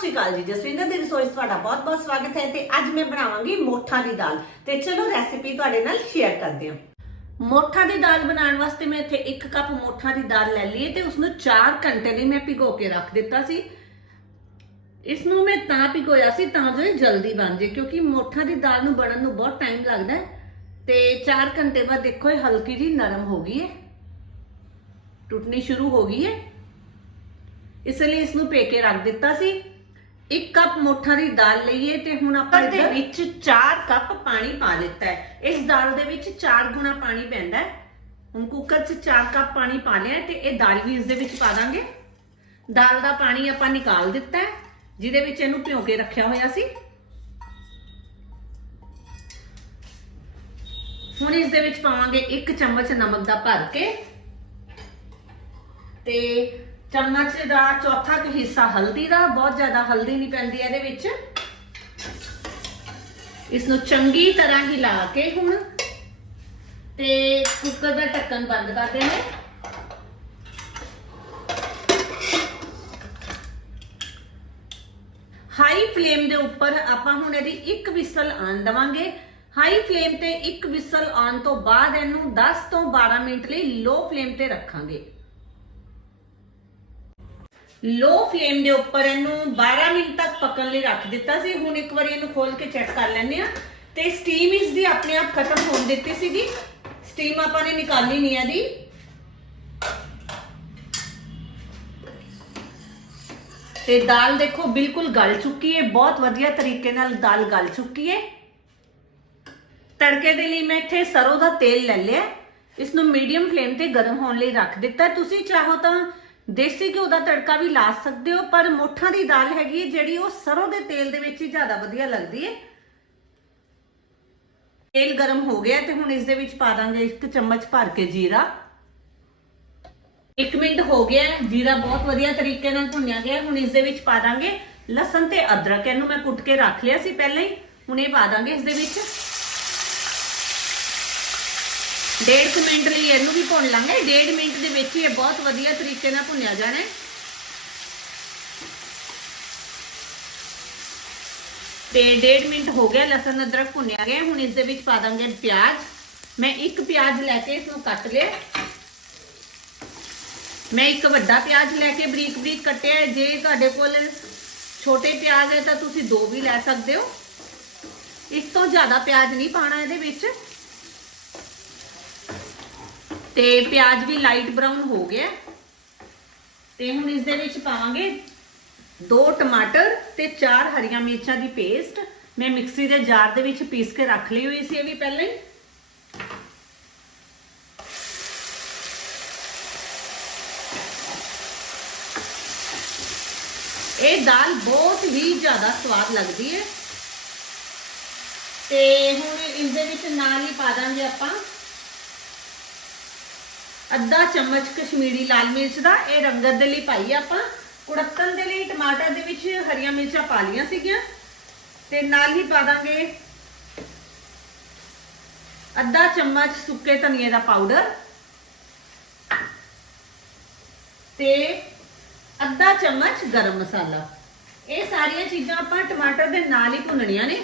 ਸ਼੍ਰੀ ਅਕਾਲ ਜੀ, ਜਸਵਿੰਦਰ ਦੀ ਰਸੋਈ 'ਚ ਤੁਹਾਡਾ ਬਹੁਤ-ਬਹੁਤ ਸਵਾਗਤ ਹੈ ਤੇ ਅੱਜ ਮੈਂ ਬਣਾਵਾਂਗੀ ਮੋਠਾ ਦੀ ਦਾਲ। ਤੇ ਚਲੋ ਰੈਸਿਪੀ ਤੁਹਾਡੇ ਨਾਲ ਸ਼ੇਅਰ ਕਰਦੇ ਹਾਂ। ਮੋਠਾ ਦੀ ਦਾਲ ਬਣਾਉਣ ਵਾਸਤੇ ਮੈਂ ਇੱਥੇ 1 ਕੱਪ ਮੋਠਾ ਦੀ ਦਾਲ ਲੈ ਲਈ ਤੇ ਉਸ ਨੂੰ 4 ਘੰਟੇ ਲਈ ਮੈਂ ਭਿਗੋ ਕੇ ਰੱਖ ਦਿੱਤਾ ਸੀ। ਇਸ ਨੂੰ ਮੈਂ ਤਾਂ ਭਿਗੋਇਆ ਸੀ ਤਾਂ ਜੋ ਇਹ ਜਲਦੀ ਬਣ ਜੇ ਕਿਉਂਕਿ ਮੋਠਾ ਦੀ ਦਾਲ ਨੂੰ ਬਣਨ ਨੂੰ ਬਹੁਤ ਟਾਈਮ ਲੱਗਦਾ ਹੈ। ਤੇ 4 ਘੰਟੇ ਬਾਅਦ ਦੇਖੋ ਇਹ ਹਲਕੀ ਜੀ ਨਰਮ ਹੋ ਗਈ ਹੈ। ਟੁੱਟਣੀ ਸ਼ੁਰੂ ਹੋ ਗਈ ਹੈ। ਇਸ ਲਈ ਇਸ ਨੂੰ ਪੇ ਰੱਖ ਦਿੱਤਾ ਸੀ। 1 ਕੱਪ ਮੋਠਾ ਦੀ ਦਾਲ ਲਈਏ ਤੇ ਹੁਣ ਆਪਾਂ ਇਹਦੇ ਵਿੱਚ 4 ਕੱਪ ਪਾਣੀ ਪਾ ਦਿੱਤਾ ਹੈ। ਇਸ ਦਾਲ ਦੇ ਵਿੱਚ 4 ਗੁਣਾ ਪਾਣੀ ਪੈਂਦਾ ਹੈ। ਹੁਣ ਕੁੱਕਰ 'ਚ 4 ਕੱਪ ਪਾਣੀ ਪਾ ਲਿਆ ਤੇ ਇਹ ਦਾਲ ਵੀ ਇਸ ਦੇ ਵਿੱਚ ਪਾ ਦਾਂਗੇ। ਦਾਲ ਦਾ ਪਾਣੀ ਆਪਾਂ ਨਿਕਾਲ ਦਿੱਤਾ ਹੈ ਜਿਹਦੇ ਵਿੱਚ ਇਹਨੂੰ ਭਿਓ ਕੇ ਰੱਖਿਆ ਹੋਇਆ ਸੀ। ਹੁਣ ਇਸ ਦੇ ਵਿੱਚ ਪਾਵਾਂਗੇ 1 ਚਮਚ ਨਮਕ ਦਾ ਭਰ ਕੇ। ਤੇ ਚਮਚ ਦਾ ਚੌਥਾ ਕੁ ਹਿੱਸਾ ਹਲਦੀ ਦਾ, ਬਹੁਤ ਜ਼ਿਆਦਾ ਹਲਦੀ ਨਹੀਂ ਪੈਂਦੀ ਇਹਦੇ ਵਿੱਚ। ਇਸ ਨੂੰ ਚੰਗੀ ਤਰ੍ਹਾਂ ਹਿਲਾ ਕੇ ਹੁਣ ਤੇ ਕੁੱਕਰ ਦਾ ਢੱਕਣ ਬੰਦ ਕਰ ਦੇਣਾ ਹਾਈ ਫਲੇਮ ਦੇ ਉੱਪਰ ਆਪਾਂ ਹੁਣ ਇਹਦੀ ਇੱਕ ਵਿਸਲ ਆਣ ਦਵਾਂਗੇ। ਹਾਈ ਫਲੇਮ ਤੇ ਇੱਕ ਵਿਸਲ ਆਉਣ ਤੋਂ ਬਾਅਦ ਇਹਨੂੰ 10 ਤੋਂ 12 ਮਿੰਟ ਲਈ ਲੋ ਫਲੇਮ ਤੇ ਰੱਖਾਂਗੇ। ਲੋ ਫਲੇਮ ਦੇ ਉੱਪਰ ਇਹਨੂੰ 12 ਮਿੰਟ ਤੱਕ ਪੱਕਣ ਲਈ ਰੱਖ ਦਿੱਤਾ ਸੀ। ਹੁਣ ਇੱਕ ਵਾਰੀ ਇਹਨੂੰ ਖੋਲ ਕੇ ਚੈੱਕ ਕਰ ਲੈਂਦੇ ਆ ਤੇ ਸਟੀਮ ਇਸ ਦੀ ਆਪਣੇ ਆਪ ਖਤਮ ਹੋਣ ਦਿੱਤੀ ਸੀਗੀ। ਸਟੀਮ ਆਪਾਂ ਨੇ ਨਿਕਾਲੀ ਨਹੀਂ ਇਹਦੀ। ਤੇ ਦਾਲ ਦੇਖੋ ਬਿਲਕੁਲ ਗਲ ਚੁੱਕੀ ਹੈ। ਬਹੁਤ ਵਧੀਆ ਤਰੀਕੇ ਨਾਲ ਦਾਲ ਗਲ ਚੁੱਕੀ ਹੈ। ਤੜਕੇ ਦੇ ਲਈ ਮੈਂ ਇੱਥੇ ਸਰੋਂ ਦਾ ਤੇਲ ਲੈ ਲਿਆ। ਇਸ ਨੂੰ ਮੀਡੀਅਮ ਫਲੇਮ ਤੇ ਗਰਮ ਹੋਣ ਲਈ ਰੱਖ ਦਿੱਤਾ। ਤੁਸੀਂ ਚਾਹੋ ਤਾਂ ਦੇਸੀ ਘਿਓ ਦਾ ਤੜਕਾ ਵੀ ਲਾ ਸਕਦੇ ਹੋ, ਪਰ ਮੋਠਾਂ ਦੀ ਦਾਲ ਹੈਗੀ ਹੈ ਜਿਹੜੀ ਉਹ ਸਰੋਂ ਦੇ ਤੇਲ ਦੇ ਵਿੱਚ ਹੀ ਜ਼ਿਆਦਾ ਵਧੀਆ ਲੱਗਦੀ ਹੈ। ਤੇਲ ਗਰਮ ਹੋ ਗਿਆ ਤੇ ਹੁਣ ਇਸ ਦੇ ਵਿੱਚ ਪਾ ਦਾਂਗੇ ਇੱਕ ਚਮਚ ਭਰ ਕੇ ਜੀਰਾ। 1 ਮਿੰਟ ਹੋ ਗਿਆ ਜੀਰਾ ਬਹੁਤ ਵਧੀਆ ਤਰੀਕੇ ਨਾਲ ਭੁੰਨਿਆ ਗਿਆ ਹੁਣ ਇਸ ਦੇ ਵਿੱਚ ਪਾ ਦਾਂਗੇ ਲਸਣ ਤੇ ਅਦਰਕ। ਇਹਨੂੰ ਮੈਂ ਕੁੱਟ ਕੇ ਰੱਖ ਲਿਆ ਸੀ ਪਹਿਲਾਂ ਹੀ। ਹੁਣ ਇਹ ਪਾ ਦਾਂਗੇ ਇਸ ਦੇ ਵਿੱਚ। ਡੇਢ ਕੁ ਮਿੰਟ ਲਈ ਇਹਨੂੰ ਵੀ ਭੁੰਨ ਲਾਂਗੇ। ਡੇਢ ਮਿੰਟ ਦੇ ਵਿੱਚ ਹੀ ਇਹ ਬਹੁਤ ਵਧੀਆ ਤਰੀਕੇ ਨਾਲ ਭੁੰਨਿਆ ਜਾਣਾ ਹੈ। ਤੇ ਡੇਢ ਮਿੰਟ ਹੋ ਗਿਆ, ਲਸਣ ਅਦਰਕ ਭੁੰਨਿਆ ਗਿਆ। ਹੁਣ ਇਸ ਦੇ ਵਿੱਚ ਪਾ ਦਾਂਗੇ ਪਿਆਜ਼। ਮੈਂ ਇੱਕ ਪਿਆਜ਼ ਲੈ ਕੇ ਇਸ ਨੂੰ ਕੱਟ ਲਿਆ। ਮੈਂ ਇੱਕ ਵੱਡਾ ਪਿਆਜ਼ ਲੈ ਕੇ ਬਰੀਕ ਬਰੀਕ ਕੱਟਿਆ ਜੇ ਤੁਹਾਡੇ ਕੋਲ ਛੋਟੇ ਪਿਆਜ਼ ਹੈ ਤਾਂ ਤੁਸੀਂ ਦੋ ਵੀ ਲੈ ਸਕਦੇ ਹੋ। ਇਸ ਤੋਂ ਜ਼ਿਆਦਾ ਪਿਆਜ਼ ਨਹੀਂ ਪਾਣਾ ਇਹਦੇ ਵਿੱਚ। ਤੇ ਪਿਆਜ਼ ਵੀ ਲਾਈਟ ਬਰਾਊਨ ਹੋ ਗਿਆ। ਤੇ ਹੁਣ ਇਸ ਦੇ ਵਿੱਚ ਪਾਵਾਂਗੇ ਦੋ ਟਮਾਟਰ ਤੇ ਚਾਰ ਹਰੀਆਂ ਮਿਰਚਾਂ ਦੀ ਪੇਸਟ ਮੈਂ ਮਿਕਸੀ ਦੇ ਜਾਰ ਦੇ ਵਿੱਚ ਪੀਸ ਕੇ ਰੱਖ ਲਈ ਹੋਈ ਸੀ ਇਹ ਵੀ ਪਹਿਲਾਂ ਹੀ। ਇਹ ਦਾਲ ਬਹੁਤ ਹੀ ਜ਼ਿਆਦਾ ਸਵਾਦ ਲੱਗਦੀ ਹੈ। ਤੇ ਹੁਣ ਇਸ ਦੇ ਵਿੱਚ ਨਾਲ ਹੀ ਪਾ ਦਾਂਗੇ ਆਪਾਂ ਅੱਧਾ ਚਮਚ ਕਸ਼ਮੀਰੀ ਲਾਲ ਮਿਰਚ ਦਾ, ਇਹ ਰੰਗਤ ਦੇ ਲਈ ਪਾਈ ਆਪਾਂ। ਕੁੜੱਤਨ ਦੇ ਲਈ ਟਮਾਟਰ ਦੇ ਵਿੱਚ ਹਰੀਆਂ ਮਿਰਚਾਂ ਪਾ ਲੀਆਂ ਸੀਗੀਆਂ। ਤੇ ਨਾਲ ਹੀ ਪਾ ਦਾਂਗੇ ਅੱਧਾ ਚਮਚ ਸੁੱਕੇ ਧਨੀਏ ਦਾ ਪਾਊਡਰ। ਤੇ ਅੱਧਾ ਚਮਚ ਗਰਮ ਮਸਾਲਾ। ਇਹ ਸਾਰੀਆਂ ਚੀਜ਼ਾਂ ਆਪਾਂ ਟਮਾਟਰ ਦੇ ਨਾਲ ਹੀ ਭੁੰਨਣੀਆਂ ਨੇ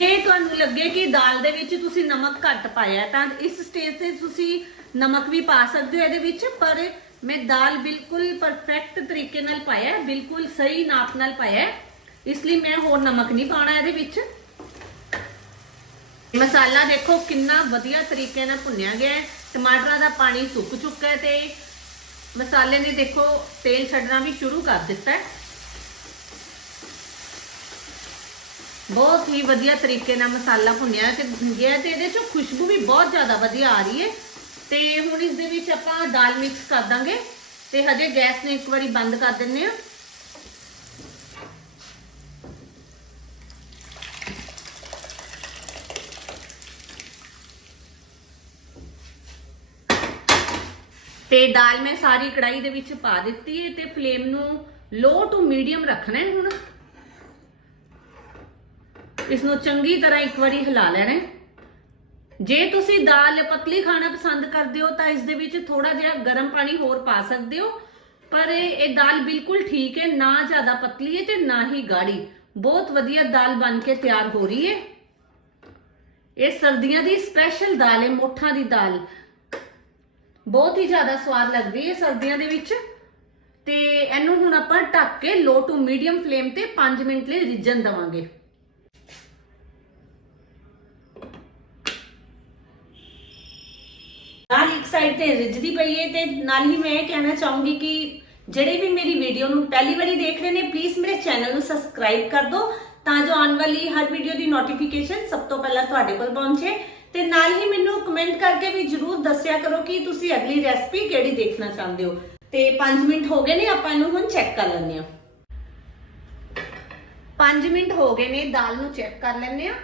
ਜੇ ਤੁਹਾਨੂੰ ਲੱਗੇ ਕਿ ਦਾਲ ਦੇ ਵਿੱਚ ਤੁਸੀਂ ਨਮਕ ਘੱਟ ਪਾਇਆ ਤਾਂ ਇਸ ਸਟੇਜ ਤੇ ਤੁਸੀਂ ਨਮਕ ਵੀ ਪਾ ਸਕਦੇ ਹੋ ਇਹਦੇ ਵਿੱਚ, ਪਰ ਮੈਂ ਦਾਲ ਬਿਲਕੁਲ ਪਰਫੈਕਟ ਤਰੀਕੇ ਨਾਲ ਪਾਇਆ ਬਿਲਕੁਲ ਸਹੀ ਨਾਪ ਨਾਲ ਪਾਇਆ ਇਸ ਲਈ ਮੈਂ ਹੋਰ ਨਮਕ ਨਹੀਂ ਪਾਉਣਾ ਇਹਦੇ ਵਿੱਚ। ਮਸਾਲਾ ਦੇਖੋ ਕਿੰਨਾ ਵਧੀਆ ਤਰੀਕੇ ਨਾਲ ਭੁੰਨਿਆ ਗਿਆ ਹੈ। ਟਮਾਟਰਾਂ ਦਾ ਪਾਣੀ ਸੁੱਕ ਚੁੱਕਾ ਹੈ ਤੇ ਮਸਾਲੇ ਨੇ ਦੇਖੋ ਤੇਲ ਛੱਡਣਾ ਵੀ ਸ਼ੁਰੂ ਕਰ ਦਿੱਤਾ ਹੈ। ਬਹੁਤ ਹੀ ਵਧੀਆ ਤਰੀਕੇ ਨਾਲ ਮਸਾਲਾ ਭੁੰਨਿਆ ਤੇ ਗਿਆ ਤੇ ਇਹਦੇ ਚੋਂ ਖੁਸ਼ਬੂ ਵੀ ਬਹੁਤ ਜ਼ਿਆਦਾ ਵਧੀਆ ਆ ਰਹੀ ਹੈ। ਤੇ ਹੁਣ ਇਸ ਦੇ ਵਿੱਚ ਆਪਾਂ ਦਾਲ ਮਿਕਸ ਕਰ ਦਾਂਗੇ ਤੇ ਹਜੇ ਗੈਸ ਨੂੰ ਇੱਕ ਵਾਰੀ ਬੰਦ ਕਰ ਦਿੰਨੇ ਆ ਤੇ ਦਾਲ ਮੈਂ ਸਾਰੀ ਕੜਾਈ ਦੇ ਵਿੱਚ ਪਾ ਦਿੱਤੀ ਹੈ ਤੇ ਫਲੇਮ ਨੂੰ ਲੋ ਟੂ ਮੀਡੀਅਮ ਰੱਖਣਾ ਹੈ ਹੁਣ। ਇਸ ਨੂੰ ਚੰਗੀ ਤਰ੍ਹਾਂ ਇੱਕ ਵਾਰੀ ਹਿਲਾ ਲੈਣਾ ਜੇ ਤੁਸੀਂ ਦਾਲ ਪਤਲੀ ਖਾਣਾ ਪਸੰਦ ਕਰਦੇ ਹੋ, ਤਾਂ ਇਸ ਦੇ ਵਿੱਚ ਥੋੜਾ ਜਿਹਾ ਗਰਮ ਪਾਣੀ ਹੋਰ ਪਾ ਸਕਦੇ ਹੋ। ਪਰ ਇਹ ਇਹ ਦਾਲ ਬਿਲਕੁਲ ਠੀਕ ਹੈ, ਨਾ ਜ਼ਿਆਦਾ ਪਤਲੀ ਹੈ ਤੇ ਨਾ ਹੀ ਗਾੜੀ। ਬਹੁਤ ਵਧੀਆ ਦਾਲ ਬਣ ਕੇ ਤਿਆਰ ਹੋ ਰਹੀ ਹੈ। ਇਹ ਸਰਦੀਆਂ ਦੀ ਸਪੈਸ਼ਲ ਦਾਲ ਹੈ, ਮੋਠਾਂ ਦੀ ਦਾਲ। ਬਹੁਤ ਹੀ ਜ਼ਿਆਦਾ ਸਵਾਦ ਲੱਗਦੀ ਹੈ ਸਰਦੀਆਂ ਦੇ ਵਿੱਚ। ਤੇ ਇਹਨੂੰ ਹੁਣ ਆਪਾਂ ਢੱਕ ਕੇ ਲੋ ਟੂ ਮੀਡੀਅਮ ਫਲੇਮ ਤੇ 5 ਮਿੰਟ ਲਈ ਰਿੱਝਣ ਦਵਾਂਗੇ। ਨਾਲ ਇੱਕ ਸਾਈਡ ਤੇ ਰਿੱਝਦੀ ਪਈ ਹੈ ਤੇ ਨਾਲ ਹੀ ਮੈਂ ਇਹ ਕਹਿਣਾ ਚਾਹੂੰਗੀ ਕਿ ਜਿਹੜੇ ਵੀ ਮੇਰੀ ਵੀਡੀਓ ਨੂੰ ਪਹਿਲੀ ਵਾਰੀ ਦੇਖ ਰਹੇ ਨੇ ਪਲੀਜ਼ ਮੇਰੇ ਚੈਨਲ ਨੂੰ ਸਬਸਕ੍ਰਾਈਬ ਕਰ ਦਿਓ ਤਾਂ ਜੋ ਆਉਣ ਵਾਲੀ ਹਰ ਵੀਡੀਓ ਦੀ ਨੋਟੀਫਿਕੇਸ਼ਨ ਸਭ ਤੋਂ ਪਹਿਲਾਂ ਤੁਹਾਡੇ ਕੋਲ ਪਹੁੰਚੇ। ਤੇ ਨਾਲ ਹੀ ਮੈਨੂੰ ਕਮੈਂਟ ਕਰਕੇ ਵੀ ਜਰੂਰ ਦੱਸਿਆ ਕਰੋ ਕਿ ਤੁਸੀਂ ਅਗਲੀ ਰੈਸਪੀ ਕਿਹੜੀ ਦੇਖਣਾ ਚਾਹੁੰਦੇ ਹੋ। ਤੇ 5 ਮਿੰਟ ਹੋ ਗਏ ਨੇ, ਆਪਾਂ ਇਹਨੂੰ ਹੁਣ ਚੈੱਕ ਕਰ ਲੈਂਦੇ ਹਾਂ। 5 ਮਿੰਟ ਹੋ ਗਏ ਨੇ, ਦਾਲ ਨੂੰ ਚੈੱਕ ਕਰ ਲੈਂਦੇ ਆ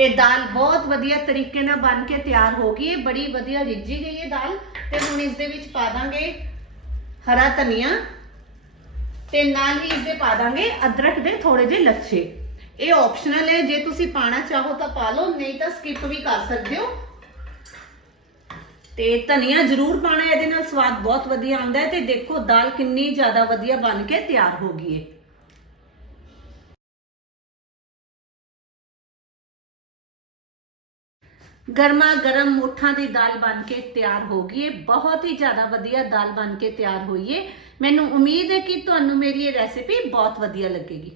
ਤੇ ਦਾਲ ਬਹੁਤ ਵਧੀਆ ਤਰੀਕੇ ਨਾਲ ਬਣ ਕੇ ਤਿਆਰ ਹੋ ਗਈ ਹੈ। ਬੜੀ ਵਧੀਆ ਰਿੱਝੀ ਗਈ ਹੈ ਦਾਲ। ਤੇ ਹੁਣ ਇਸ ਦੇ ਵਿੱਚ ਪਾ ਦਾਂਗੇ ਹਰਾ ਧਨੀਆ। ਤੇ ਨਾਲ ਹੀ ਇਸ ਦੇ ਪਾ ਦਾਂਗੇ ਅਦਰਕ ਦੇ ਥੋੜੇ ਜਿਹੇ ਲੱਛੇ। ਇਹ ਆਪਸ਼ਨਲ ਹੈ। ਜੇ ਤੁਸੀਂ ਪਾਣਾ ਚਾਹੋ ਤਾਂ ਪਾ ਲਓ, ਨਹੀਂ ਤਾਂ ਸਕਿਪ ਵੀ ਕਰ ਸਕਦੇ ਹੋ। ਤੇ ਧਨੀਆ ਜ਼ਰੂਰ ਪਾਣਾ ਇਹਦੇ ਨਾਲ ਸਵਾਦ ਬਹੁਤ ਵਧੀਆ ਆਉਂਦਾ ਹੈ। ਤੇ ਦੇਖੋ, ਦਾਲ ਕਿੰਨੀ ਜ਼ਿਆਦਾ ਵਧੀਆ ਬਣ ਕੇ ਤਿਆਰ ਹੋ ਗਈ ਹੈ। ਗਰਮਾ ਗਰਮ ਮੁੱਠਾਂ ਦੀ ਦਾਲ ਬਣ ਕੇ ਤਿਆਰ ਹੋ ਗਈ ਹੈ ਬਹੁਤ ਹੀ ਜ਼ਿਆਦਾ ਵਧੀਆ ਦਾਲ ਬਣ ਕੇ ਤਿਆਰ ਹੋਈ ਹੈ ਮੈਨੂੰ ਉਮੀਦ ਹੈ ਕਿ ਤੁਹਾਨੂੰ ਮੇਰੀ ਇਹ ਰੈਸਿਪੀ ਬਹੁਤ ਵਧੀਆ ਲੱਗੇਗੀ।